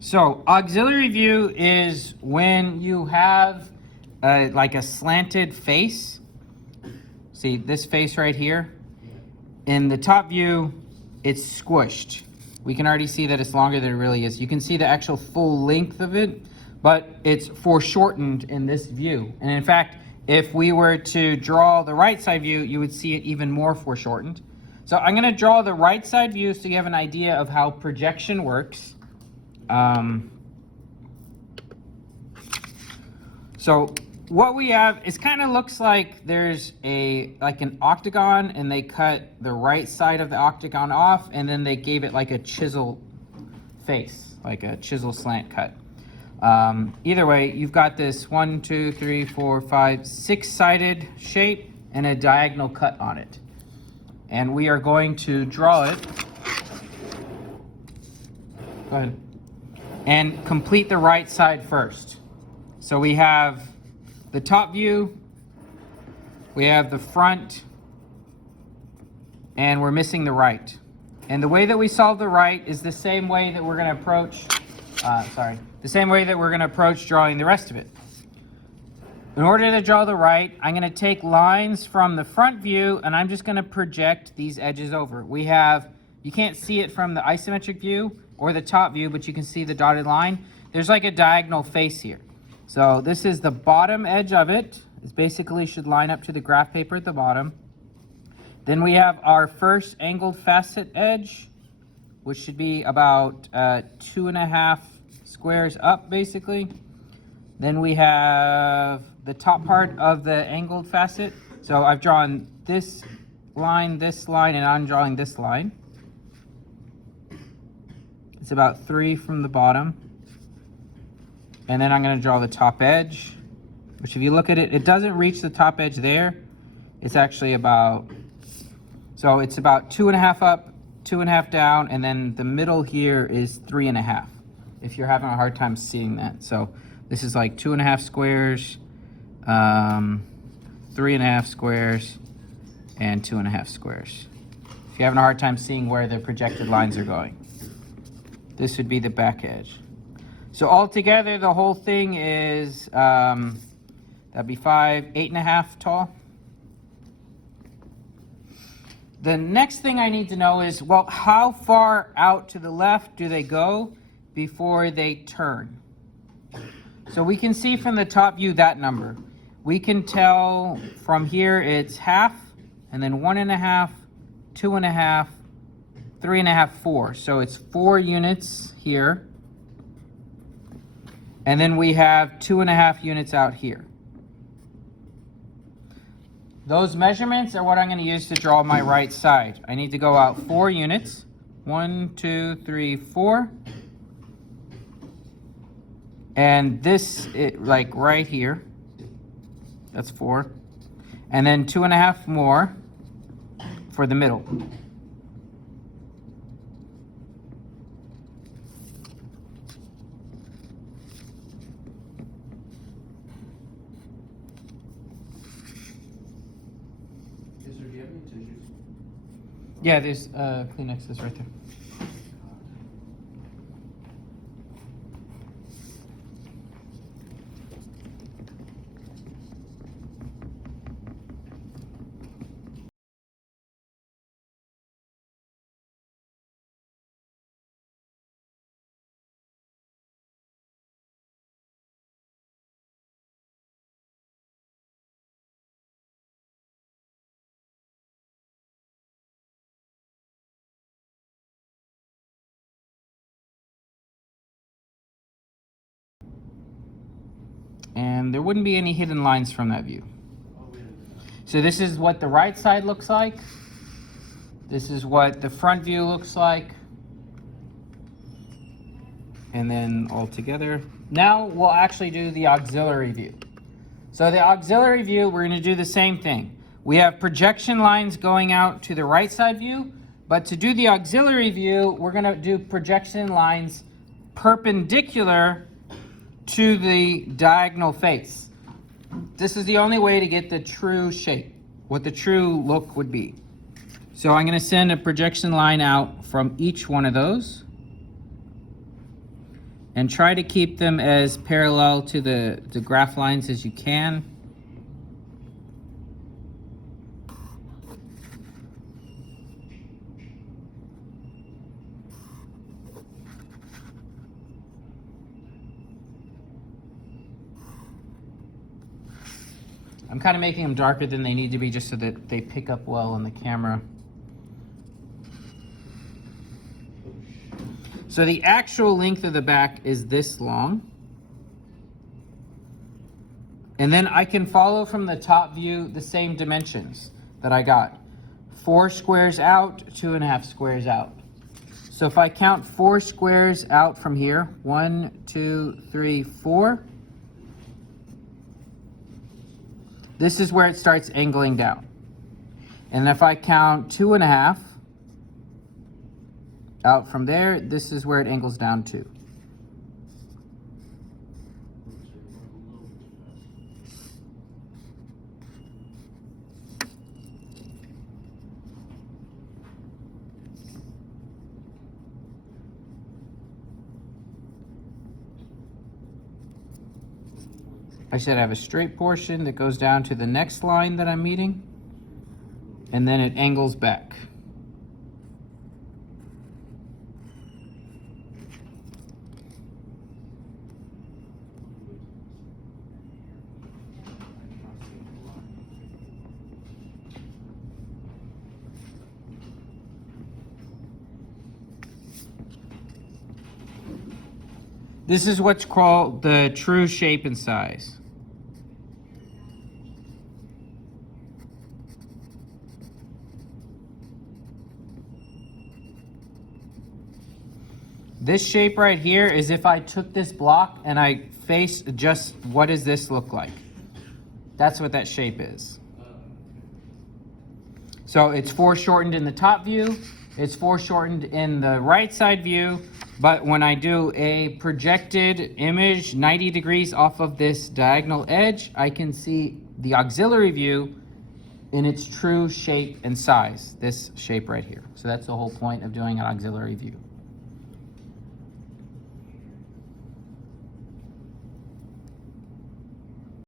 So auxiliary view is when you have like a slanted face. See this face right here? In the top view, it's squished. We can already see that it's longer than it really is. You can see the actual full length of it, but it's foreshortened in this view. And in fact, if we were to draw the right side view, you would see it even more foreshortened. So I'm gonna draw the right side view so you have an idea of how projection works. So what we have is kind of looks like there's like an octagon, and they cut the right side of the octagon off, and then they gave it like a chisel face, like a chisel slant cut. Either way, you've got this 6-sided shape and a diagonal cut on it. And we are going to draw it. Go ahead. And complete the right side first. So we have the top view, we have the front, and we're missing the right. And the way that we solve the right is the same way that we're going to approach, drawing the rest of it. In order to draw the right, I'm going to take lines from the front view, and I'm just going to project these edges over. You can't see it from the isometric view or the top view, but you can see the dotted line. There's like a diagonal face here. So this is the bottom edge of it. It basically should line up to the graph paper at the bottom. Then we have our first angled facet edge, which should be about 2.5 squares up, basically. Then we have the top part of the angled facet. So I've drawn this line, and I'm drawing this line. It's about 3 from the bottom. And then I'm going to draw the top edge, which if you look at it, it doesn't reach the top edge there. It's actually about 2.5 up, 2.5 down, and then the middle here is 3.5, if you're having a hard time seeing that. So this is like 2.5 squares, 3.5 squares, and 2.5 squares. If you're having a hard time seeing where the projected lines are going. This would be the back edge. So altogether, the whole thing is, that'd be 8.5 tall. The next thing I need to know is, well, how far out to the left do they go before they turn? So we can see from the top view that number. We can tell from here it's half, and then 1.5, 2.5, 3.5, 4. So it's 4 units here. And then we have 2.5 units out here. Those measurements are what I'm going to use to draw my right side. I need to go out 4 units. 1, 2, 3, 4. And this, like right here, that's 4. And then 2.5 more for the middle. Yeah, there's Kleenexes right there. And there wouldn't be any hidden lines from that view. So this is what the right side looks like. This is what the front view looks like. And then all together. Now we'll actually do the auxiliary view. So the auxiliary view, we're going to do the same thing. We have projection lines going out to the right side view, but to do the auxiliary view, we're going to do projection lines perpendicular to the diagonal face. This is the only way to get the true shape, what the true look would be. So I'm going to send a projection line out from each one of those. and try to keep them as parallel to the graph lines as you can. I'm kind of making them darker than they need to be just so that they pick up well on the camera. So the actual length of the back is this long. And then I can follow from the top view the same dimensions that I got. 4 squares out, 2.5 squares out. So if I count 4 squares out from here, 1, 2, 3, 4. This is where it starts angling down. And if I count 2.5 out from there, this is where it angles down to. I should have a straight portion that goes down to the next line that I'm meeting, and then it angles back. This is what's called the true shape and size. This shape right here is if I took this block and I faced just, what does this look like? That's what that shape is. So it's foreshortened in the top view, it's foreshortened in the right side view, but when I do a projected image 90 degrees off of this diagonal edge, I can see the auxiliary view in its true shape and size, this shape right here. So that's the whole point of doing an auxiliary view.